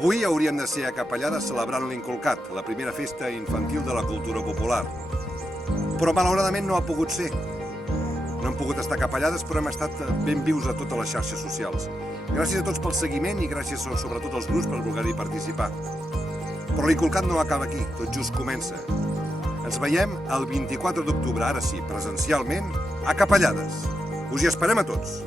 Avui hauríem de ser a Capellades celebrant l'Inculcat, la primera festa infantil de la cultura popular. Però malauradament no ha pogut ser. No hem pogut estar a Capellades, però hem estat ben vius a totes les xarxes socials. Gràcies a tots pel seguiment i gràcies sobretot als grups per voler-hi participar. Però l'Inculcat no acaba aquí, tot just comença. Ens veiem el 24 d'octubre, ara sí, presencialment, a Capellades. Us hi esperem a tots.